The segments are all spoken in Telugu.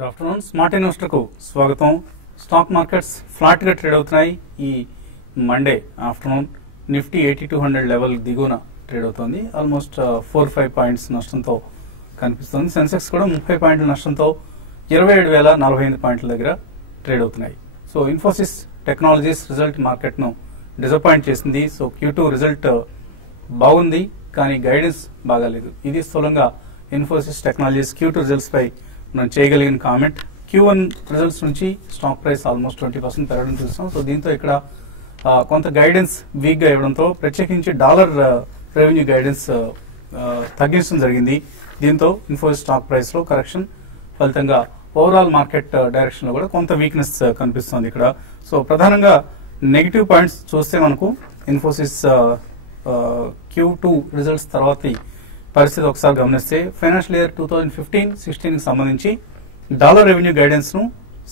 Good afternoon. స్మార్ట్ ఇన్వెస్టర్ కు స్వాగతం. స్టాక్ మార్కెట్స్ ఫ్లాట్ గా ట్రేడ్ అవుతున్నాయి. ఈ మండే ఆఫ్టర్నూన్ నిఫ్టీ 8200 లెవెల్ దిగువన ట్రేడ్ అవుతోంది. ఆల్మోస్ట్ 4-5 పాయింట్స్ నష్టంతో కనిపిస్తుంది. సెన్సెక్స్ కూడా 30 పాయింట్ల నష్టంతో 27,045 పాయింట్ల దగ్గర ట్రేడ్ అవుతున్నాయి. So Infosys technologies result market ను డిసప్పాయింట్ చేసింది. సో Q2 రిజల్ట్ బాగుంది కానీ గైడెన్స్ బాగాలేదు. ఇది స్థూలంగా ఇన్ఫోసిస్ టెక్నాలజీస్ Q2 రిజల్ట్స్ పై మనం చేయగలిగిన కామెంట్. Q1 రిజల్ట్స్ నుంచి స్టాక్ ప్రైస్ ఆల్మోస్ట్ 20% పెరగడం చూస్తాం. సో దీంతో ఇక్కడ కొంత గైడెన్స్ వీక్ గా ఇవ్వడంతో ప్రత్యేకించి డాలర్ రెవెన్యూ గైడెన్స్ తగ్గించడం జరిగింది. దీంతో ఇన్ఫోసిస్ స్టాక్ ప్రైస్ లో కరెక్షన్ ఫలితంగా ఓవరాల్ మార్కెట్ డైరెక్షన్ లో కూడా కొంత వీక్నెస్ కనిపిస్తుంది ఇక్కడ. సో ప్రధానంగా నెగిటివ్ పాయింట్స్ చూస్తే మనకు ఇన్ఫోసిస్ Q2 రిజల్ట్స్ తర్వాతి పరిస్థితి ఒకసారి గమనిస్తే ఫైనాన్షియల్ ఇయర్ 2015-16 కి సంబంధించి డాలర్ రెవెన్యూ గైడెన్స్ ను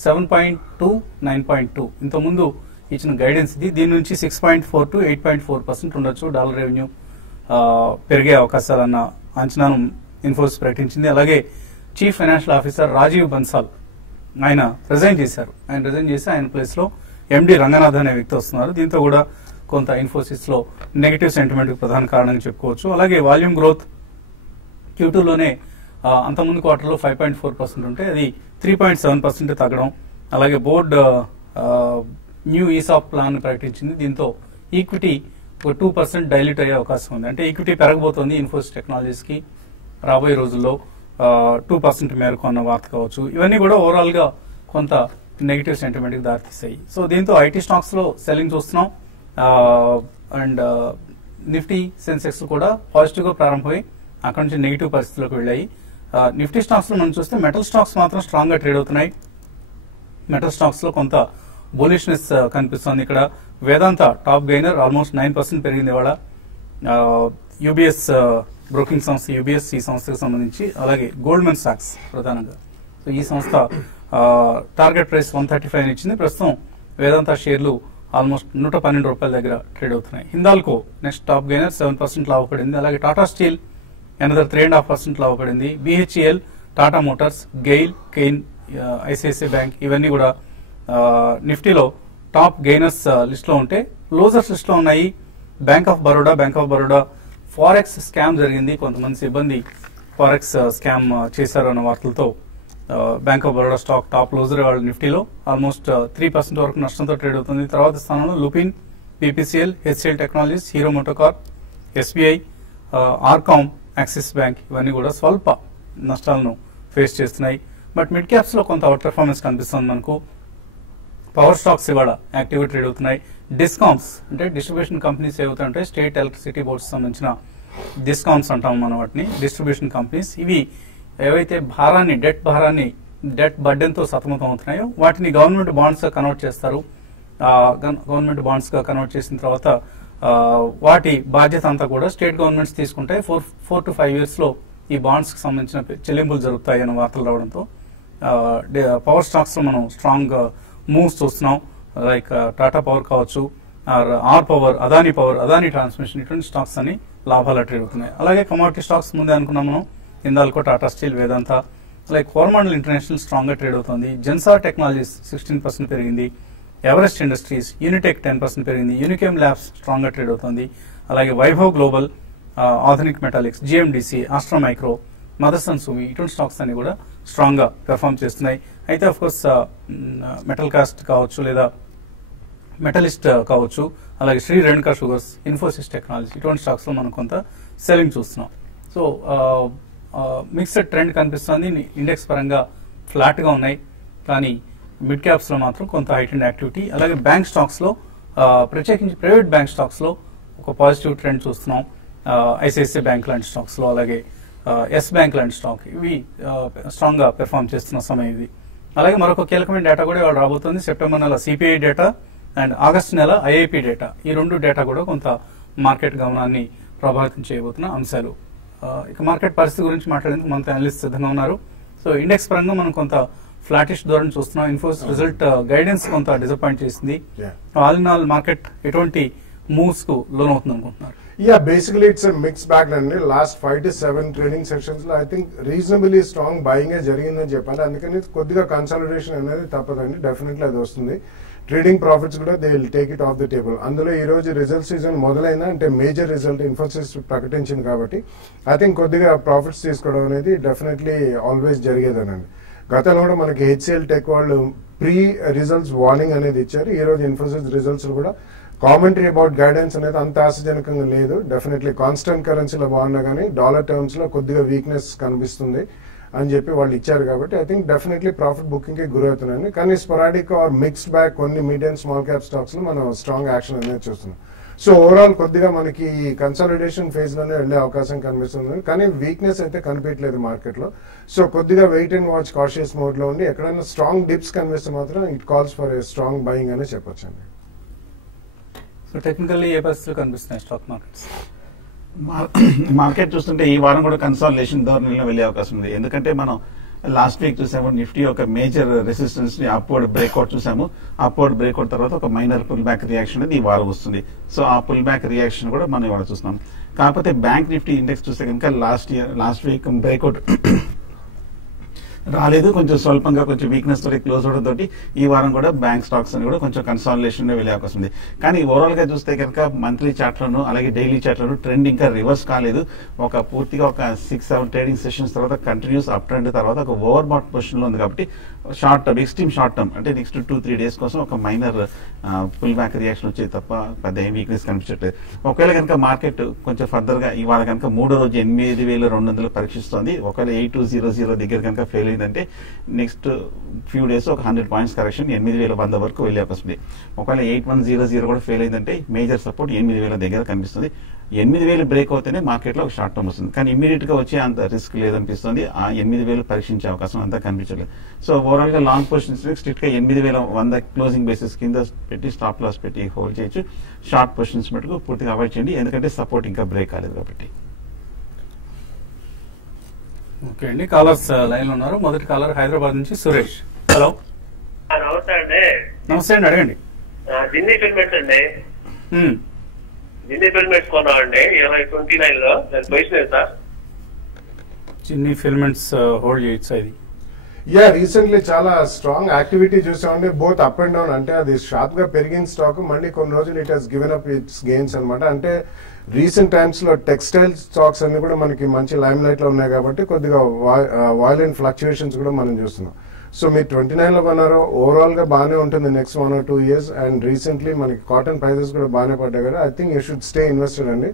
7.2, 9.2 ఇంతకుముందు ఇచ్చిన గైడెన్స్ ఇది. దీని నుంచి 6.4 to 8.4% ఉండొచ్చు డాలర్ రెవెన్యూ పెరిగే అవకాశాలన్న అంచనాను ఇన్ఫోసిస్ ప్రకటించింది. అలాగే chief financial officer Rajiv Bansal ఆయన రిజైన్ చేశారు. ఆయన రిజైన్ చేసి ఆయన ప్లేస్ లో ఎండి రంగనాథ్ అనే వ్యక్తి వస్తున్నారు. దీంతో కూడా కొంత ఇన్ఫోసిస్ లో నెగిటివ్ సెంటిమెంట్ ప్రధాన కారణంగా చెప్పుకోవచ్చు. అలాగే వాల్యూమ్ గ్రోత్ Q2 లోనే అంతకుముందు క్వార్టర్లో 5.4% ఉంటే అది 3.7% తగ్గడం. అలాగే బోర్డ్ న్యూ ఈసాప్ ప్లాన్ ప్రకటించింది. దీంతో ఈక్విటీ 2% డైల్యూట్ అయ్యే అవకాశం ఉంది. అంటే ఈక్విటీ పెరగబోతోంది ఇన్ఫోసిస్ టెక్నాలజీస్ కి రాబోయే రోజుల్లో 2% మేరకు అన్న వార్త కావచ్చు. ఇవన్నీ కూడా ఓవరాల్ గా కొంత నెగిటివ్ సెంటిమెంట్ కి దారితీస్తాయి. సో దీంతో ఐటీ స్టాక్స్ లో సెల్లింగ్ చూస్తున్నాం. అండ్ నిఫ్టీ సెన్సెక్స్ కూడా పాజిటివ్ గా ప్రారంభమై అక్కడ నుంచి నెగిటివ్ పరిస్థితిలోకి వెళ్ళాయి. నిఫ్టీ స్టాక్స్ లో మనం చూస్తే మెటల్ స్టాక్స్ మాత్రం స్ట్రాంగ్ గా ట్రేడ్ అవుతున్నాయి. మెటల్ స్టాక్స్ లో కొంత బులిష్నెస్ కనిపిస్తుంది. ఇక్కడ వేదాంత టాప్ గెయినర్ ఆల్మోస్ట్ 9% పెరిగింది ఇవాళ. యూబీఎస్ బ్రోకింగ్ సంస్థ యూబీఎస్ ఈ సంస్థకు సంబంధించి, అలాగే గోల్డ్మెన్ సాక్స్ ప్రధానంగా. సో ఈ సంస్థ టార్గెట్ ప్రైస్ 135 ఇచ్చింది. ప్రస్తుతం వేదాంత షేర్లు ఆల్మోస్ట్ 112 రూపాయల దగ్గర ట్రేడ్ అవుతున్నాయి. Hindalco next top gainer 7% లాభపడింది. అలాగే Tata steel another 3.5% లాభపడింది. BHEL, Tata Motors, GAIL, Cain, ICICI bank ఇవన్నీ కూడా నిఫ్టీలో టాప్ గెయినర్స్ లిస్ట్ లో ఉంటే లూజర్స్ లిస్ట్ లో ఉన్నాయి. Bank of Baroda forex scam జరిగింది. కొంతమంది సిబ్బంది ఫారెక్స్ స్కామ్ చేశారు అన్న వార్తలతో bank of Baroda stock top loser వాళ్ళ నిఫ్టీలో ఆల్మోస్ట్ 3% వరకు నష్టంతో ట్రేడ్ అవుతుంది. తర్వాత స్థానంలో Lupin, BPCL, HCL technologies, Hero MotoCorp, SBI, RCom, Axis bank ఇవన్నీ కూడా స్వల్ప నష్టాలను ఫేస్ చేస్తున్నాయి. బట్ మిడ్ క్యాప్స్ లో కొంత అవుట్ పెర్ఫార్మెన్స్ కనిపిస్తుంది మనకు. పవర్ స్టాక్స్ ఇవాళ యాక్టివ్ ట్రేడ్ అవుతున్నాయి. డిస్కామ్స్ అంటే డిస్ట్రిబ్యూషన్ కంపెనీస్ ఏవైతే స్టేట్ ఎలక్ట్రిసిటీ బోర్డ్స్ సంబంధించిన డిస్కామ్స్ అంటాం మనం వాటిని, డిస్ట్రిబ్యూషన్ కంపెనీస్. ఇవి ఏవైతే డెట్ బర్డెన్ తో సతమతం అవుతున్నాయో వాటిని గవర్నమెంట్ బాండ్స్ గా కన్వర్ట్ చేస్తారు. గవర్నమెంట్ బాండ్స్ గా కన్వర్ట్ చేసిన తర్వాత వాటి బాధ్యత అంతా కూడా స్టేట్ గవర్నమెంట్స్ తీసుకుంటాయి. 4 to 5 years లో ఈ బాండ్స్ కి సంబంధించిన చెల్లింపులు జరుగుతాయి అన్న వార్తలు రావడంతో పవర్ స్టాక్స్ లో మనం స్ట్రాంగ్ మూవ్స్ చూస్తున్నాం. లైక్ టాటా పవర్ కావచ్చు, R power, Adani power, Adani transmission ఇటువంటి స్టాక్స్ అని లాభాలు ట్రేడ్ అవుతున్నాయి. అలాగే కమోడిటీ స్టాక్స్ ముందే అనుకున్నాం మనం. హిందాల్కో, టాటా స్టీల్, వేదాంత, లైక్ కోరమాండల్ ఇంటర్నేషనల్ స్ట్రాంగ్ గా ట్రేడ్ అవుతుంది. జెన్సార్ టెక్నాలజీస్ 16% పెరిగింది. ఎవరెస్ట్ ఇండస్ట్రీస్, యూనిటెక్ 10% పెరిగింది. యూనికేమ్ ల్యాబ్స్ స్ట్రాంగ్ గా ట్రేడ్ అవుతుంది. అలాగే Vaibhav global, Aadhunik Metaliks, GMDC, Astra micro, Motherson Sumi ఇటువంటి స్టాక్స్ అన్ని కూడా స్ట్రాంగ్ గా పెర్ఫార్మ్ చేస్తున్నాయి. అయితే అఫ్ కోర్స్ మెటల్ కాస్ట్ కావచ్చు లేదా మెటలిస్ట్ కావచ్చు, అలాగే శ్రీ రేణుకా షుగర్స్, ఇన్ఫోసిస్ టెక్నాలజీ ఇటువంటి స్టాక్స్ లో మనం కొంత సెల్లింగ్ చూస్తున్నాం. సో మిక్స్డ్ ట్రెండ్ కనిపిస్తుంది. ఇండెక్స్ పరంగా ఫ్లాట్ గా ఉన్నాయి కానీ మిడ్ క్యాప్స్ లో మాత్రం కొంత హైటెండ్ యాక్టివిటీ. అలాగే బ్యాంక్ స్టాక్స్ లో ప్రత్యేకించి ప్రైవేట్ బ్యాంక్ స్టాక్స్ లో ఒక పాజిటివ్ ట్రెండ్ చూస్తున్నాం. ఐసిఐసిఐ బ్యాంక్ లాంటి స్టాక్స్ లో, అలాగే ఎస్ బ్యాంక్ లాంటి స్టాక్ ఇవి స్ట్రాంగ్ గా పెర్ఫార్మ్ చేస్తున్న సమయం ఇది. అలాగే మరొక కీలకమైన డేటా కూడా ఇవాళ రాబోతుంది. సెప్టెంబర్ నెల CPI డేటా అండ్ ఆగస్టు నెల IIP డేటా. ఈ రెండు డేటా కూడా కొంత మార్కెట్ గమనాన్ని ప్రభావితం చేయబోతున్న అంశాలు. ఇక మార్కెట్ పరిస్థితి గురించి మాట్లాడేందుకు మనతో అనలిస్ట్ సిద్ధంగా ఉన్నారు. సో ఇండెక్స్ పరంగా మనం కొంత ఫ్లాటిష్ ధోరణి చూస్తున్నాం. ఇన్ఫోసిస్ రిజల్ట్ గైడెన్స్ కొంత డిసప్పాయింట్ చేసింది. ఆల్ ఇన్ ఆల్ మార్కెట్ ఎటువంటి మూవ్స్ కు లోన్ అవుతుంది అనుకుంటున్నారు? Yeah, basically it's a mixed bag అండి. లాస్ట్ 5 to 7 ట్రేడింగ్ సెషన్స్ లో I think reasonably strong buying జరిగిందని చెప్పాలి. అందుకని కొద్దిగా కన్సాలిడేషన్ అనేది తప్పదండి, డెఫినెట్లీ అది వస్తుంది. ట్రేడింగ్ ప్రాఫిట్స్ కూడా they will take it of the table. అందులో ఈ రోజు రిజల్ట్ సీజన్ మొదలైన అంటే మేజర్ రిజల్ట్ ఇన్ఫోసిస్ ప్రకటించింది కాబట్టి ఐ థింక్ కొద్దిగా ప్రాఫిట్స్ తీసుకోవడం అనేది డెఫినెట్లీ ఆల్వేస్ జరిగేదేనండి. గతంలో కూడా మనకి హెచ్సిఎల్ టెక్ వాళ్ళు ప్రీ రిజల్ట్స్ వార్నింగ్ అనేది ఇచ్చారు. ఈ రోజు ఇన్ఫోసిస్ రిజల్ట్స్ కూడా కామెంటరీ అబౌట్ గైడెన్స్ అనేది అంత ఆశాజనకంగా లేదు. డెఫినెట్లీ కాన్స్టెంట్ కరెన్సీలో బాగున్నా కానీ డాలర్ టర్మ్స్ లో కొద్దిగా వీక్నెస్ కనిపిస్తుంది అని చెప్పి వాళ్ళు ఇచ్చారు కాబట్టి I think definitely profit booking కి గురవుతున్నాయి. కానీ స్పొరాడిక్ ఆర్ మిక్స్డ్ బ్యాక్ కొన్ని మీడియం స్మాల్ క్యాప్ స్టాక్స్ లో మనం స్ట్రాంగ్ యాక్షన్ అనేది చూస్తున్నాం. సో ఓవరాల్ కొద్దిగా మనకి కన్సాలిడేషన్ ఫేజ్ లోనే వెళ్లే అవకాశం కనిపిస్తుంది, కానీ వీక్నెస్ అయితే కనిపించలేదు మార్కెట్ లో. సో కొద్దిగా wait and watch cautious mode లో ఉండి ఎక్కడైనా స్ట్రాంగ్ డిప్స్ కనిపిస్తే మాత్రం it calls for a strong buying అనే చెప్పొచ్చండి. సో టెక్నికల్లీ ఏ పరిస్థితులు కనిపిస్తున్నాయి స్టాక్ మార్కెట్స్? మార్కెట్ చూస్తుంటే ఈ వారం కూడా కన్సాలిడేషన్ ధోరణిలో వెళ్లే అవకాశం ఉంది. ఎందుకంటే మనం లాస్ట్ వీక్ చూసాము నిఫ్టీ ఒక మేజర్ రెసిస్టెన్స్ ని అప్వర్డ్ బ్రేక్అవుట్ చూసాము. అప్వర్డ్ బ్రేక్అవుట్ తర్వాత ఒక మైనర్ పుల్ బ్యాక్ రియాక్షన్ అనేది ఈ వారం వస్తుంది. సో ఆ పుల్ బ్యాక్ రియాక్షన్ కూడా మనం ఇవాళ చూస్తున్నాం. కాకపోతే బ్యాంక్ నిఫ్టీ ఇండెక్స్ చూస్తే కనుక లాస్ట్ వీక్ బ్రేక్అవుట్ రాలేదు, కొంచెం స్వల్పంగా కొంచెం వీక్నెస్ తోటి క్లోజ్ అవడం తోటి ఈ వారం కూడా బ్యాంక్ స్టాక్స్ అని కూడా కొంచెం కన్సాలిడేషన్ వెళ్లే అవకాశం ఉంది. కానీ ఓవరాల్ గా చూస్తే కనుక మంత్లీ చార్ట్ లోను అలాగే డైలీ చార్ట్ లోను ట్రెండ్ ఇంకా రివర్స్ కాలేదు. పూర్తిగా ఒక 6-7 ట్రేడింగ్ సెషన్స్ తర్వాత కంటిన్యూస్ అప్ ట్రెండ్ తర్వాత ఒక ఓవర్ బాట్ పొజిషన్ లో ఉంది. కాబట్టి short term extreme short term అంటే నెక్స్ట్ 2-3 డేస్ కోసం ఒక మైనర్ పుల్ బ్యాక్ రియాక్షన్ వచ్చేది తప్ప పెద్ద ఏం వీక్నెస్ కనిపించట్లేదు. ఒకవేళ కనుక మార్కెట్ కొంచెం ఫర్దర్ గా ఇవాళ కనుక మూడో రోజు 8,200 పరీక్షిస్తుంది. ఒకవేళ 8200 దగ్గర కనుక ఫెయిల్ అయిందంటే నెక్స్ట్ ఫ్యూ డేస్ ఒక 100 పాయింట్స్ కరెక్షన్ 8,100 వరకు వెళ్ళే అవకాశం ఉంది. ఒకవేళ 8100 కూడా ఫెయిల్ అయిందంటే మేజర్ సపోర్ట్ 8,000 దగ్గర కనిపిస్తుంది. 8,000 బ్రేక్ అవుతేనే మార్కెట్ లో ఒక షార్ట్ టర్మ్ వస్తుంది, కానీ ఇమీడియట్ గా వచ్చే అంత రిస్క్ లేదనిపిస్తుంది. ఆ 8,000 పరీక్షించే అవకాశం అంతా కనిపించలేదు. సో ఓవరాల్ గా లాంగ్ పొజిషన్స్ స్ట్రిక్ట్ గా 8,100 క్లోజింగ్ బేసిస్ కింద పెట్టి స్టాప్ లాస్ పెట్టి హోల్డ్ చేయొచ్చు. షార్ట్ పొజిషన్స్ మటుకు పూర్తిగా అవాయిడ్ చేయండి, ఎందుకంటే సపోర్ట్ ఇంకా బ్రేక్ కాలేదు కాబట్టి. ఓకే అండి, కాలర్స్ లైన్ లో ఉన్నారు. మొదటి కాలర్ హైదరాబాద్ నుంచి సురేష్. హలో. నమస్తే అండి. నమస్తే అండి, అడగండి. జిన్ని ఫిల్మెంట్స్ అండి. జిన్ని ఫిల్మెంట్స్ కొన్నామండి 29 లో. దాని పొజిషన్ ఎంత? జిన్ని ఫిల్మెంట్స్ హోల్డ్ చేయొచ్చు ఇది? యా, రీసెంట్లీ చాలా స్ట్రాంగ్ యాక్టివిటీ చూసామండి, బోత్ అప్ అండ్ డౌన్. అంటే అది షార్ప్ గా పెరిగిన స్టాక్ మళ్ళీ కొన్ని రోజులు it has given up it's gains అనమాట. అంటే రీసెంట్ టైమ్స్ లో టెక్స్టైల్ స్టాక్స్ అన్ని కూడా మనకి మంచి లైమ్ లైట్ లో ఉన్నాయి కాబట్టి కొద్దిగా వాయిలెంట్ ఫ్లక్చుయేషన్స్ కూడా మనం చూస్తున్నాం. సో మీరు 29 లో కొన్నారు, ఓవరాల్ గా బాగానే ఉంటుంది next 1 or 2 years. And recently మనకి కాటన్ ప్రైజెస్ కూడా బాగానే పడ్డాయి కదా, I think you should stay invested అండి.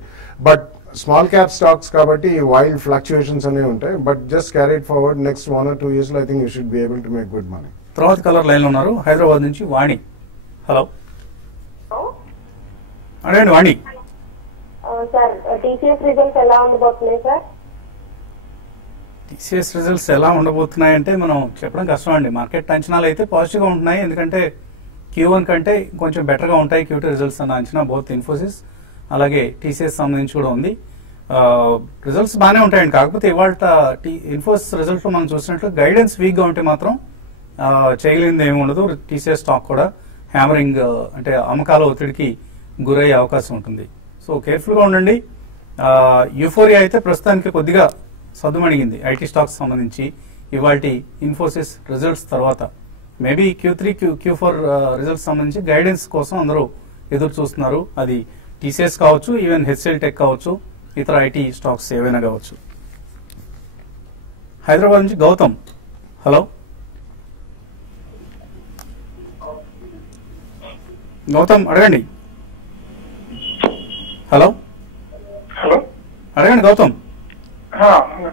బట్ స్మాల్ క్యాప్ స్టాక్స్ కాబట్టి వైల్డ్ ఫ్లక్చుయేషన్స్ అనేవి ఉంటాయి. But just carried forward next 1 or 2 years లో I think you should be able to make good money. తర్వాత కలర్ లైన్ లో ఉన్నారు హైదరాబాద్ నుంచి వాణి. హలో. అడగండి వాణి. సార్, టీసీఎస్ రిజల్ట్స్ ఎలా ఉండబోతున్నాయి సార్? టీసీఎస్ రిజల్ట్స్ ఎలా ఉండబోతున్నాయంటే మనం చెప్పడం కష్టం అండి. మార్కెట్ అంచనాలు అయితే పాజిటివ్ గా ఉంటున్నాయి, ఎందుకంటే Q1 కంటే కొంచెం బెటర్ గా ఉంటాయి Q2 రిజల్ట్స్ అన్న అంచనా బోత్ ఇన్ఫోసిస్ అలాగే టీసీఎస్ సంబంధించి కూడా ఉంది. రిజల్ట్స్ బాగానే ఉంటాయండి. కాకపోతే ఇవాళ ఇన్ఫోసిస్ రిజల్ట్ లో మనం చూసినట్లు గైడెన్స్ వీక్ గా ఉంటే మాత్రం చేయలేనిది ఏమి ఉండదు. టీసీఎస్ స్టాక్ కూడా హ్యామరింగ్ అంటే అమ్మకాల ఒత్తిడికి గురయ్యే అవకాశం ఉంటుంది. సో కేర్ఫుల్ గా ఉండండి. యూఫోరియా అయితే ప్రస్తుతానికి కొద్దిగా సద్దుమణిగింది ఐటీ స్టాక్స్ సంబంధించి. ఇవాల్టి ఇన్ఫోసిస్ రిజల్ట్స్ తర్వాత మేబీ Q3 Q4 రిజల్ట్స్ సంబంధించి గైడెన్స్ కోసం అందరూ ఎదురు చూస్తున్నారు. అది టీసీఎస్ కావచ్చు, ఈవెన్ హెచ్సిఎల్ టెక్ కావచ్చు, ఇతర ఐటీ స్టాక్స్ ఏవైనా కావచ్చు. హైదరాబాద్ నుంచి గౌతమ్. హలో. గౌతమ్ అడగండి. హలో. హలో, అడగండి గౌతమ్.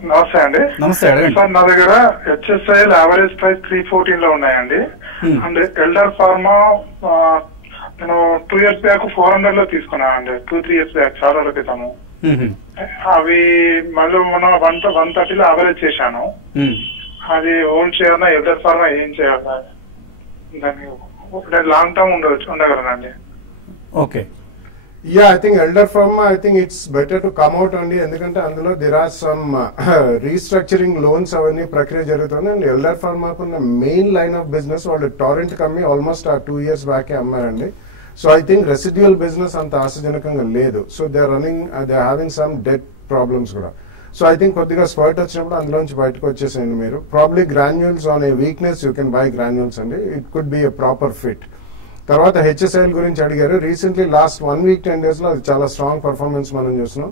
నమస్తే అండి. నమస్తే, అడగండి సార్. నా దగ్గర హెచ్ఎస్ఐఎల్ యావరేజ్ ప్రైస్ 314 లో ఉన్నాయండి. అండ్ ఎల్డర్ ఫార్మా నేను 2 years బ్యాక్ 400 లో తీసుకున్నాను అండి. 2-3 years బ్యాక్, చాలా రోజుల క్రితము. అవి మళ్ళీ మనం 130 లో యావరేజ్ చేశాను. అది హోల్డ్ చేయాలన్నా ఎల్డర్ ఫార్మా ఏం చేయాలా? దాన్ని లాంగ్ టర్మ్ ఉండగలనండి. Okay. Yeah, I think Elder Pharma, I think it's better to come out only ఎందుకంటే అందులో there are some restructuring loans అవన్నీ ప్రక్రియ జరుగుతుంది. అండ్ ఎల్డర్ ఫార్మాకు ఉన్న మెయిన్ లైన్ ఆఫ్ బిజినెస్ వాళ్ళు టొరెంట్ కమ్మి ఆల్మోస్ట్ 2 years బ్యాకే అమ్మారండి. So I think residual business అంత ఆశాజనకంగా లేదు. So they are having some debt problems కూడా. సో ఐ థింక్ కొద్దిగా స్పర్ట్ వచ్చినప్పుడు అందులోంచి బయటకు వచ్చేసేయండి మీరు. Probably Granules on a weakness you can buy Granules అండి. It could be a proper fit. తర్వాత హెచ్ఎస్ఐఎల్ గురించి అడిగారు. రీసెంట్లీ లాస్ట్ 1 week 10 days లో అది చాలా స్ట్రాంగ్ పర్ఫార్మెన్స్ మనం చూస్తున్నాం.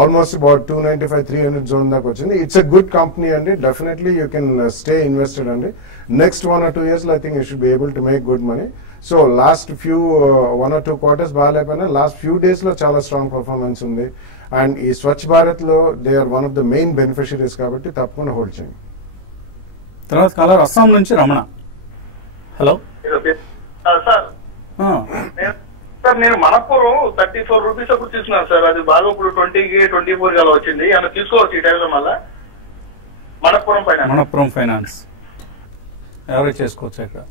ఆల్మోస్ట్ అబౌట్ 295-300 జోన్ దాకా వచ్చింది. ఇట్స్ ఎ గుడ్ కంపెనీ అండి. Definitely you can stay invested అండి. నెక్స్ట్ 1 or 2 years లో I think you should be able to make good money. So last 1 or 2 quarters బాగాలేకపోయినా లాస్ట్ ఫ్యూ డేస్ లో చాలా స్ట్రాంగ్ పర్ఫార్మెన్స్ ఉంది. అండ్ ఈ స్వచ్ఛ భారత్ లో they are one of the main beneficiaries కాబట్టి తప్పకుండా హోల్డ్ చేయండి. తర్వాత కాలర్ అస్సాం నుంచి రమణ. హలో సార్, నేను మనపురం 34 రూపీస్ అప్పుడు తీసుకున్నాను సార్. అది బాగా ఇప్పుడు 20కి 24 అలా వచ్చింది. ఏమైనా తీసుకోవచ్చు ఈ టైంలో మళ్ళా? మనపురం ఫైనాన్స్ ఎవరైనా చేసుకోవచ్చు. ఇక్కడ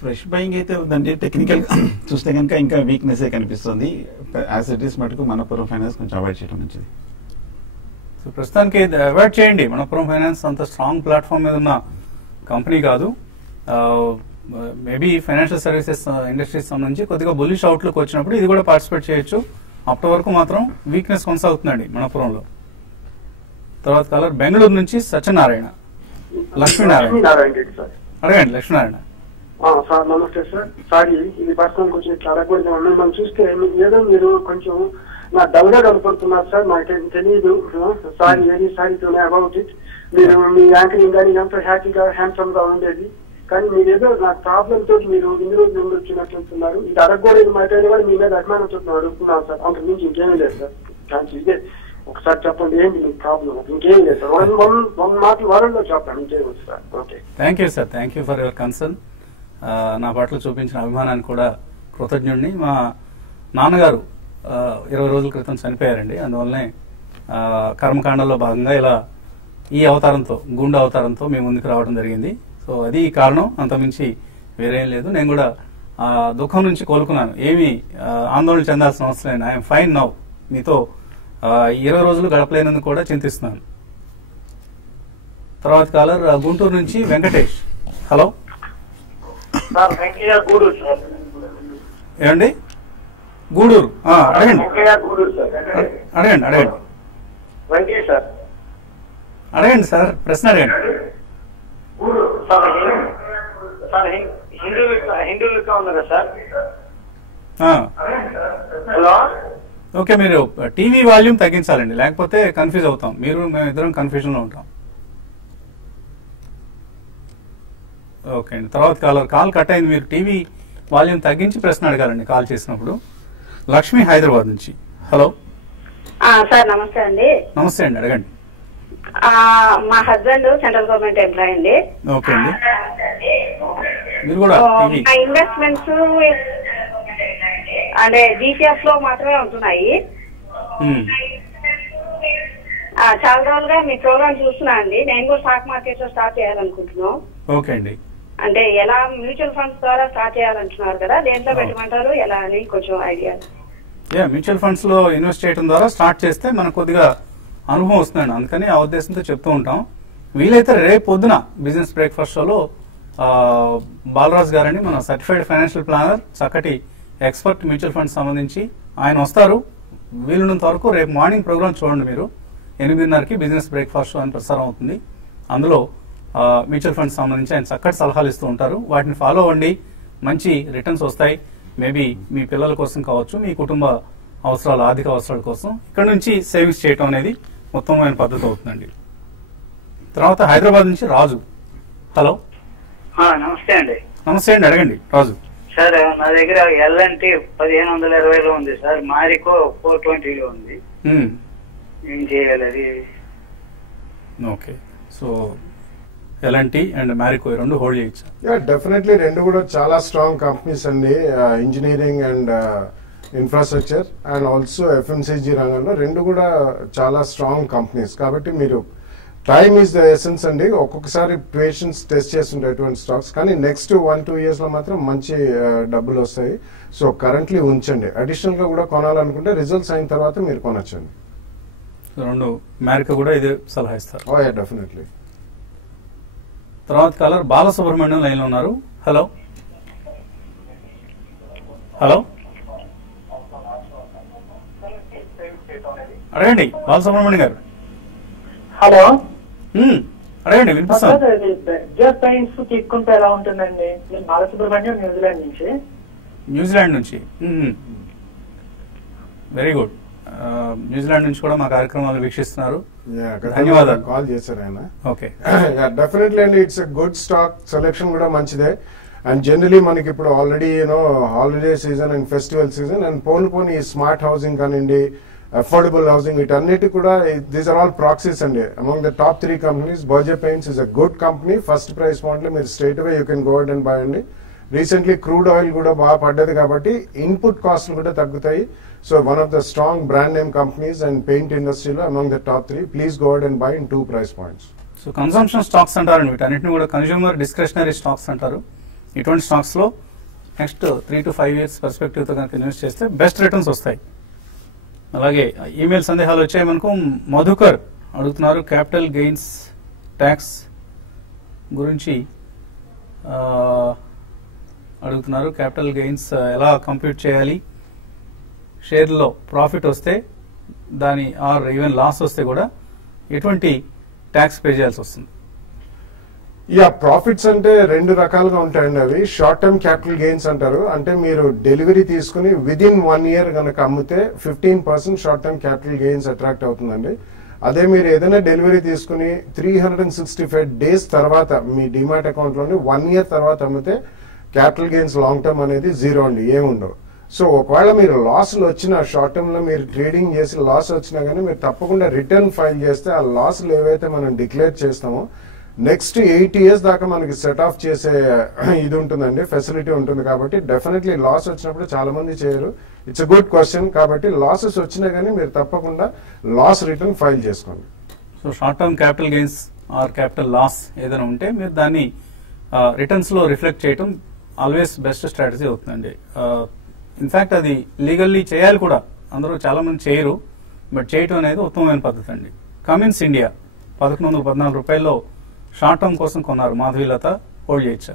ఫ్రెష్ బయింగ్ అయితే ఉందండి. టెక్నికల్ చూస్తే కనుక ఇంకా వీక్నెస్ కనిపిస్తుంది. యాజ్ ఇట్ ఈస్ మటుకు మనపురం ఫైనాన్స్ కొంచెం అవాయిడ్ చేయడం మంచిది. సో ప్రస్తుతానికి అవాయిడ్ చేయండి. మనపురం ఫైనాన్స్ అంత స్ట్రాంగ్ ప్లాట్ఫామ్ మీద ఉన్న కంపెనీ కాదు. మేబీ ఫైనాన్షియల్ సర్వీసెస్ ఇండస్ట్రీస్ సంబంధించి కొద్దిగా బుల్లిష్ అవుట్లుక్ వచ్చినప్పుడు ఇది కూడా పార్టిసిపేట్ చేయొచ్చు. అప్పటి వరకు మాత్రం వీక్నెస్ కొనసాగుతుందండి మనపురంలో. తర్వాత కాలర్ బెంగళూరు నుంచి సత్యనారాయణ. లక్ష్మీనారాయణ అడగండి. లక్ష్మీనారాయణ సార్ నమస్తే సార్. సారీ ఇది పర్సనల్ కొంచెం చాలా కొంచెం మనం చూస్తే ఏదో మీరు కొంచెం నా డౌగా కనపడుతున్నారు సార్. నాకేం తెలియదు. Sorry very sorry to about it. మీరు మీ యాంకరింగ్ కానీ ఎంతో హ్యాపీగా హ్యాండ్సమ్ గా ఉండేది. కానీ మీరు ఏదో నా ప్రాబ్లం తోటి మీరు ఇన్ని రోజులు నుండి వచ్చినట్లున్నారు. ఇది అడగకూడదు మాట్లాడి కూడా మీ మీద అభిమానంతో అడుగుతున్నాను సార్. అంతకు మించి ఇంకేమీ లేదు సార్. Thank you. ఇదే ఒకసారి చెప్పండి ఏంటి మీ ప్రాబ్లం? ఇంకేం లేదు సార్. వన్ మాటలు వరంలో చెప్పండి. ఇంకేం sir. Okay, thank you sir. Thank you for your concern. నా పట్ల చూపించిన అభిమానాన్ని కూడా కృతజ్ఞుడిని. మా నాన్నగారు 20 రోజుల క్రితం చనిపోయారండి. అందువల్లనే కర్మకాండలో భాగంగా ఇలా ఈ అవతారంతో, గుండె అవతారంతో మేము ముందుకు రావడం జరిగింది. సో అది కారణం, అంతమించి వేరేం లేదు. నేను కూడా దుఃఖం నుంచి కోలుకున్నాను. ఏమీ ఆందోళన చెందాల్సిన అవసరం లేదు. I'm fine now. మీతో 20 రోజులు గడపలేనందుకు కూడా చింతిస్తున్నాను. తర్వాత కాలర్ గుంటూరు నుంచి వెంకటేష్. హలో ఏమండి? గూడూరు అడగండి. అడగండి అడగండి సార్, ప్రశ్న అడగండి. ఓకే, మీరు టీవీ వాల్యూమ్ తగ్గించాలండి, లేకపోతే కన్ఫ్యూజ్ అవుతాం. మీరు మేమిద్దరం కన్ఫ్యూజన్ లో ఉంటాం. ఓకే అండి. తర్వాత కాల్ కట్ అయింది. మీరు టీవీ వాల్యూమ్ తగ్గించి ప్రశ్న అడగాలండి కాల్ చేసినప్పుడు. లక్ష్మి హైదరాబాద్ నుంచి. హలో సార్, నమస్తే అండి. నమస్తే అండి, అడగండి. మా హస్బెండ్ సెంట్రల్ గవర్నమెంట్ ఎంప్లాయ్ అండి. ఓకే అండి. మీరు కూడా ఇన్వెస్ట్మెంట్స్ అంటే జీపీఎఫ్ లో మాత్రమే ఉంటున్నాయి. చాలా రోజులుగా మీ ప్రోగ్రామ్ చూస్తున్నా అండి. నేను కూడా స్టాక్ మార్కెట్ లో స్టార్ట్ చేయాలనుకుంటున్నాం. ఓకే అండి. అంటే ఎలా మ్యూచువల్ ఫండ్స్ ద్వారా స్టార్ట్ చేయాలంటున్నారు కదా, దేంట్లో పెట్టమంటారు, ఎలా అని కొంచెం ఐడియా. మ్యూచువల్ ఫండ్స్ లో ఇన్వెస్ట్ చేయడం ద్వారా స్టార్ట్ చేస్తే మనకు కొద్దిగా అనుభవం వస్తుందండి. అందుకని ఆ ఉద్దేశంతో చెప్తూ ఉంటాం. వీలైతే రేపు పొద్దున బిజినెస్ బ్రేక్ఫాస్ట్ షోలో బాలరాజ్ గారని మన సర్టిఫైడ్ ఫైనాన్షియల్ ప్లానర్, చక్కటి ఎక్స్పర్ట్ మ్యూచువల్ ఫండ్స్ సంబంధించి ఆయన వస్తారు. వీలున్నంత వరకు రేపు మార్నింగ్ ప్రోగ్రామ్ చూడండి. మీరు 8:30కి బిజినెస్ బ్రేక్ఫాస్ట్ షో అని ప్రసారం అవుతుంది. అందులో మ్యూచువల్ ఫండ్స్ సంబంధించి ఆయన చక్కటి సలహాలు ఇస్తూ ఉంటారు. వాటిని ఫాలో అవ్వండి, మంచి రిటర్న్స్ వస్తాయి. మేబీ మీ పిల్లల కోసం కావచ్చు, మీ కుటుంబ అవసరాలు, ఆర్థిక అవసరాల కోసం ఇక్కడ నుంచి సేవింగ్స్ చేయటం అనేది ఉత్తమమైన పద్ధతి అవుతుందండి. తర్వాత హైదరాబాద్ నుంచి రాజు. హలో నమస్తే అండి. నమస్తే అండి, అడగండి రాజు. సార్, నా దగ్గర ఎల్ఎన్టీ 1520లో ఉంది సార్. మారికో 420లో ఉంది. ఏం చేయాలి అది? Okay, so L N T and Marico రెండు హోల్డ్ చేయొచ్చు. డెఫినెట్లీ రెండు కూడా చాలా స్ట్రాంగ్ కంపెనీస్ అండి. Engineering and infrastructure and also FMCG రంగంలో రెండు కూడా చాలా స్ట్రాంగ్ కంపెనీస్. కాబట్టి మీరు టైమ్ ఈజ్ ద ఎసెన్స్ అండి. ఒక్కొక్కసారి పేషెన్స్ టెస్ట్ చేస్తుంటాయి ఎటువంటి స్టాక్స్, కానీ నెక్స్ట్ 1-2 years లో మాత్రం మంచి డబ్బులు వస్తాయి. సో కరెంట్లీ ఉంచండి. అడిషనల్ గా కూడా కొనాలనుకుంటే రిజల్ట్స్ అయిన తర్వాత మీరు కొనొచ్చండి. రెండు మ్యారికో కూడా ఇదే సలహా ఇస్తారు. డెఫినెట్లీ. తర్వాత కాలర్ బాలసుబ్రహ్మణ్యం లైన్ లో ఉన్నారు. హలో హలో అడగండి బాలసుబ్రహ్మణ్యం గారు. హలో, అడగండి వినిపిస్తాను. బెర్జర్ పెయింట్స్ తీసుకుంటే ఎలా ఉంటుందండి? నేను బాలసుబ్రహ్మణ్యం, న్యూజిలాండ్ నుంచి. న్యూజిలాండ్ నుంచి, వెరీ గుడ్. న్యూజిలాండ్ నుంచి కూడా మా కార్యక్రమాలు వీక్షిస్తున్నారు. ధన్యవాదాలు. కాల్ చేశారు ఆయన. ఓకే, డెఫినెట్లీ అండి, it's a good stock. Selection కూడా మంచిదే. అండ్ జనరలీ మనకి ఇప్పుడు already holiday season and festival season and పోను ఈ స్మార్ట్ హౌసింగ్ కానివ్వండి, అఫోర్డబుల్ హౌసింగ్, వీటన్నిటి కూడా దీస్ ఆర్ ఆల్ ప్రాక్సీస్ అండి. Among the top 3 companies Berger paints is a good company. First price point లో మీరు straight away you can go and buy అండి. రీసెంట్లీ క్రూడ్ ఆయిల్ కూడా బాగా పడ్డది కాబట్టి ఇన్పుట్ కాస్ట్లు కూడా తగ్గుతాయి. So one of the strong brand name companies and paint ఇండస్ట్రీలో among the top 3. Please go and buy in 2 price points. So consumption stocks అంటారండి, వీటన్నిటిని కూడా కన్స్యూమర్ డిస్క్రిషనరీ స్టాక్స్ అంటారు. ఇటువంటి స్టాక్స్ లో నెక్స్ట్ 3 to 5 years పర్స్పెక్టివ్ తో కనుక ఇన్వెస్ట్ చేస్తే బెస్ట్ రిటర్న్స్ వస్తాయి. అలాగే ఈమెయిల్ సందేహాలు వచ్చాయి మనకు. మధుకర్ అడుగుతున్నారు క్యాపిటల్ గెయిన్స్ ట్యాక్స్ గురించి అడుగుతున్నారు. క్యాపిటల్ గెయిన్స్ ఎలా కంప్యూట్ చేయాలి, షేర్లో ప్రాఫిట్ వస్తే దాని ఆర్ ఈవెన్ లాస్ వస్తే కూడా ఎటువంటి ట్యాక్స్ పే చేయాల్సి వస్తుంది? ప్రాఫిట్స్ అంటే 2 రకాలుగా ఉంటాయండి. అవి షార్ట్ టర్మ్ క్యాపిటల్ గెయిన్స్ అంటారు. అంటే మీరు డెలివరీ తీసుకుని విదిన్ 1 year కనుక అమ్మితే 15% short term capital gains attract అవుతుందండి. అదే మీరు ఏదైనా డెలివరీ తీసుకుని 365 days తర్వాత మీ డిమాట్ అకౌంట్ లోని 1 year తర్వాత అమ్మితే క్యాపిటల్ గెయిన్స్ లాంగ్ టర్మ్ అనేది 0 అండి, ఏముండవు. సో ఒకవేళ మీరు లాస్లు వచ్చిన షార్ట్ టర్మ్ లో మీరు ట్రేడింగ్ చేసి లాస్ వచ్చినా కానీ మీరు తప్పకుండా రిటర్న్ ఫైల్ చేస్తే ఆ లాస్లు ఏవైతే మనం డిక్లేర్ చేస్తామో నెక్స్ట్ 8 years దాకా మనకి సెట్ ఆఫ్ చేసే ఇది ఉంటుందండి, ఫెసిలిటీ ఉంటుంది. కాబట్టి డెఫినెట్లీ లాస్ వచ్చినప్పుడు చాలా మంది చేయరు. It's a good question. కాబట్టి లాసెస్ వచ్చినా కానీ మీరు తప్పకుండా లాస్ రిటర్న్ ఫైల్ చేసుకోండి. So short term capital gains or capital loss ఏదైనా ఉంటే మీరు దాన్ని రిటర్న్స్ లో రిఫ్లెక్ట్ చేయడం ఆల్వేస్ బెస్ట్ స్ట్రాటజీ అవుతుందండి. ఇన్ఫాక్ట్ అది లీగల్లీ చేయాలి కూడా, అందరూ చాలా మంది చేయరు, బట్ చేయటం అనేది ఉత్తమమైన పద్ధతి అండి. కమిన్స్ ఇండియా 1114 రూపాయల్లో షార్ట్ టర్మ్ కోసం కొన్నారు. మాధవీలత హోల్డ్ చేయొచ్చా?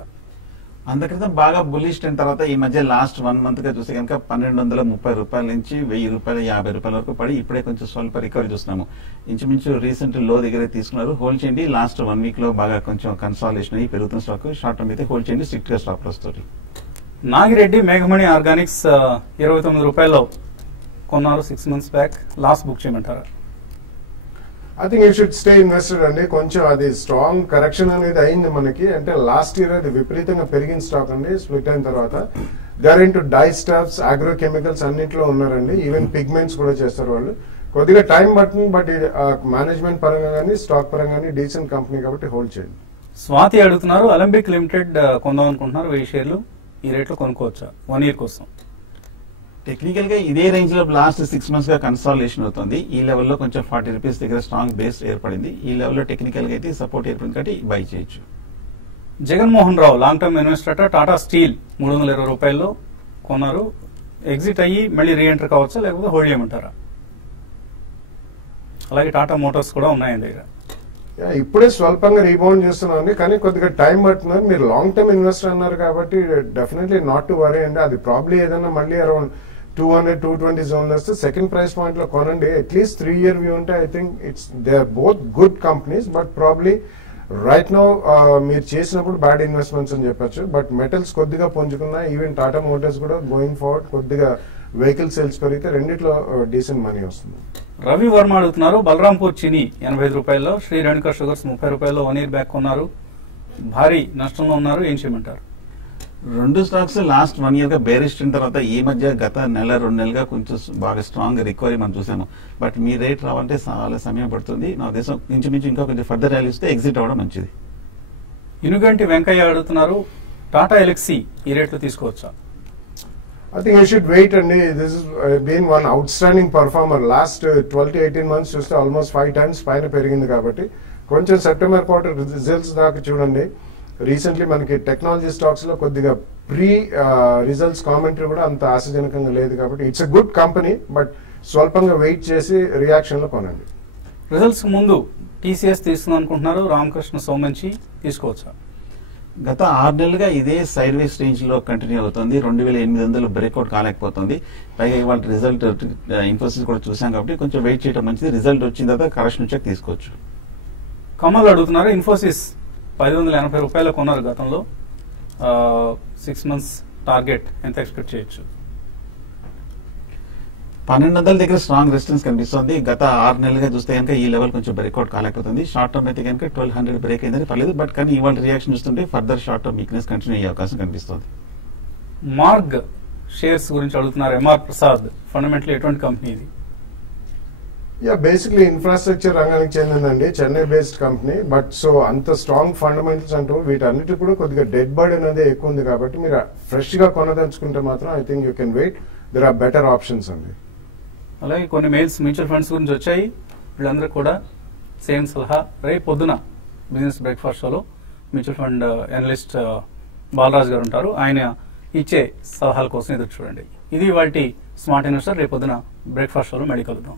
అందుక్రితం బాగా బులిష్ అయిన తర్వాత ఈ మధ్య లాస్ట్ 1 month గా చూస్తే కనుక 1230 రూపాయల నుంచి 1000 రూపాయలు 50 రూపాయల వరకు పడి ఇప్పుడే కొంచెం స్వల్ప రికవరీ చూస్తున్నాము. ఇంచుమించు రీసెంట్ లో దగ్గర తీసుకున్నారు. హోల్డ్ చేయండి. లాస్ట్ 1 week లో బాగా కొంచెం కన్సాలిడేషన్ అయ్యి పెరుగుతున్న స్టాక్. షార్ట్ టర్మ్ అయితే హోల్డ్ చేయండి, స్ట్రిక్ట్ గా స్టాప్ లాస్ తోటి. నాగిరెడ్డి మేఘమణి ఆర్గానిక్స్ 29 రూపాయల్లో కొన్నారు 6 months బ్యాక్. లాస్ బుక్ చేయమంటారా? I think you should stay invested అండి. కొంచెం అది స్ట్రాంగ్ కరెక్షన్ అనేది అయింది మనకి. అంటే లాస్ట్ ఇయర్ అది విపరీతంగా పెరిగిన స్టాక్ అండి. స్ప్లిట్ అయిన తర్వాత they're into dyestuffs, agrochemicals అన్నింటిలో ఉన్నారండి. ఈవెన్ పిగ్మెంట్స్ కూడా చేస్తారు వాళ్ళు. కొద్దిగా టైం పడుతుంది, బట్ మేనేజ్మెంట్ పరంగా కానీ స్టాక్ పరంగా కానీ డీసెంట్ కంపెనీ కాబట్టి హోల్డ్ చేయండి. స్వాతి అడుగుతున్నారు అలంబిక్ లిమిటెడ్ కొందాం అనుకుంటున్నారు, 1000 షేర్లు ఈ రేట్లో కొనుక్కోవచ్చా 1 year కోసం? టెక్నికల్ గా ఇదే రేంజ్ లో లాస్ట్ 6 months గా కన్సాలిడేషన్ అవుతుంది. ఈ లెవెల్లో కొంచెం 40 రూపీస్ దగ్గర స్ట్రాంగ్ బేస్ ఏర్పడింది. ఈ లెవెల్లో టెక్నికల్ గా అయితే సపోర్ట్ ఏర్పడింది కాబట్టి బై చేయొచ్చు. Jaganmohan Rao long term investor Tata steel 320 రూపాయల్లో కొన్నారు. ఎగ్జిట్ అయ్యి మళ్ళీ రీఎంటర్ కావచ్చా లేకపోతే హోల్డ్ చేయమంటారా? అలాగే టాటా మోటార్స్ కూడా ఉన్నాయండి దగ్గర. ఇప్పుడే స్వల్పంగా రీబౌండ్ చేస్తున్నాం కానీ కొద్దిగా టైం పడుతున్నారు. మీరు లాంగ్ టర్మ్ ఇన్వెస్టర్ అన్నారు కాబట్టి డెఫినెట్లీ నాట్ టు వరీ అండి. అది ప్రాబ్లీ ఏదైనా మళ్ళీ అరౌండ్ 200-220 జోన్ లో వస్తే సెకండ్ ప్రైస్ పాయింట్ లో కొనండి. అట్లీస్ట్ 3 year వ్యూ ఉంటే I think they are both good companies. But probably right now మీరు చేసినప్పుడు బ్యాడ్ ఇన్వెస్ట్మెంట్స్ అని చెప్పొచ్చు. బట్ మెటల్స్ కొద్దిగా పుంజుకున్నాయి. ఈవెన్ టాటా మోటార్స్ కూడా గోయింగ్ ఫార్వర్డ్ కొద్దిగా వెహికల్ సేల్స్ పెరిగితే రెండిట్లో డీసెంట్ మనీ వస్తుంది. రవి వర్మ అడుగుతున్నారు బలరాంపూర్ చిని 85 రూపాయల్లో, శ్రీ రేణుకా షుగర్స్ 30 రూపాయల్లో 1 year బ్యాక్ కొన్నారు. భారీ నష్టంలో ఉన్నారు, ఏం చేయమంటారు? 2 స్టాక్స్ లాస్ట్ 1 year గా బేరిష్ అయిన తర్వాత ఈ మధ్య గత 1-2 నెలలుగా కొంచెం బాగా స్ట్రాంగ్ రికవరీ మనం చూసాము. బట్ మీ రేట్ రావాలంటే చాలా సమయం పడుతుంది. నా ఉద్దేశం ఇంచుమించు ఇంకా కొంచెం ఫర్దర్ ర్యాలీ ఇస్తే ఎగ్జిట్ అవ్వడం మంచిది. ఇనుగంటి వెంకయ్య అడుగుతున్నారు టాటా ఎలక్సీ ఈ రేట్లో తీసుకోవచ్చా? I think you should wait and this has been one outstanding performer. Last 12 to 18 months చూస్తే ఆల్మోస్ట్ 5 times పైన పెరిగింది కాబట్టి కొంచెం సెప్టెంబర్ క్వార్టర్ రిజల్ట్స్ దాకా చూడండి. రీసెంట్లీ మనకి టెక్నాలజీ స్టాక్స్ లో కొద్దిగా ప్రీ రిజల్ట్స్ కామెంటరీ కూడా అంత ఆశాజనకంగా లేదు కాబట్టి it's a good company. But స్వల్పంగా వెయిట్ చేసి రియాక్షన్ లో కొనండి. రిజల్ట్స్ ముందు టీసీఎస్ తీసుకుందాం అనుకుంటున్నారు, రామకృష్ణ సోమంచి తీసుకోవచ్చా? గత 6 నెలలుగా ఇదే సైడ్ వేస్ రేంజ్ లో కంటిన్యూ అవుతుంది. 2800 బ్రేక్అవుట్ కాలేకపోతుంది. పైగా ఇవాళ రిజల్ట్ ఇన్ఫోసిస్ కూడా చూసాం కాబట్టి కొంచెం వెయిట్ చేయడం మంచిది. రిజల్ట్ వచ్చిన తర్వాత కరెక్షన్ చెక్ తీసుకోవచ్చు. కమల్ అడుగుతున్నారు, ఇన్ఫోసిస్ 580 రూపాయలు కొన్నారు గతంలో, 6 months టార్గెట్ ఎంత ఎక్స్పెక్ట్ చేయొచ్చు? 1200 దగ్గర స్ట్రాంగ్ రెసిస్టెన్స్ కనిపిస్తుంది. గత 6 నెలలుగా చూస్తే కనుక ఈ లెవెల్ కొంచెం బ్రేక్అవుట్ కాలేకపోతుంది. షార్ట్ టర్మ్ అయితే కనుక 1200 బ్రేక్ అయిందని పర్లేదు, బట్ కానీ ఇవాళ రియాక్షన్ చూస్తుంటే further short term weakness continue అయ్యే అవకాశం కనిపిస్తుంది. మార్గ్ షేర్స్ గురించి అడుగుతున్నారు ఎంఆర్ ప్రసాద్, ఫండమెంటల్ ఎటువంటి కంపెనీ ఇది? బేసిక్లీ ఇన్ఫ్రాస్ట్రక్చర్ రంగానికి చెందిందండి, Chennai based company. But so అంత స్ట్రాంగ్ ఫండమెంటల్స్ అంటూ వీటన్నిటి కూడా కొద్దిగా డెడ్ బర్డ్ అనేది ఎక్కువ ఉంది. కాబట్టి మీరు ఫ్రెష్ గా కొనదలుచుకుంటే మాత్రం I think you can wait, there are better options అండి. అలాగే కొన్ని మెయిల్స్ మ్యూచువల్ ఫండ్స్ గురించి వచ్చాయి. వీళ్ళందరూ కూడా సేమ్ సలహా. రేపు పొద్దున బిజినెస్ బ్రేక్ఫాస్ట్ షోలో మ్యూచువల్ ఫండ్ అనలిస్ట్ బాలరాజ్ గారు ఉంటారు. ఆయన ఇచ్చే సలహాల కోసం ఎదురు చూడండి. ఇది వాటి స్మార్ట్ ఇన్వెస్టర్. రేపు పొద్దున బ్రేక్ఫాస్ట్ షోలో మళ్ళీ కలుద్దాం.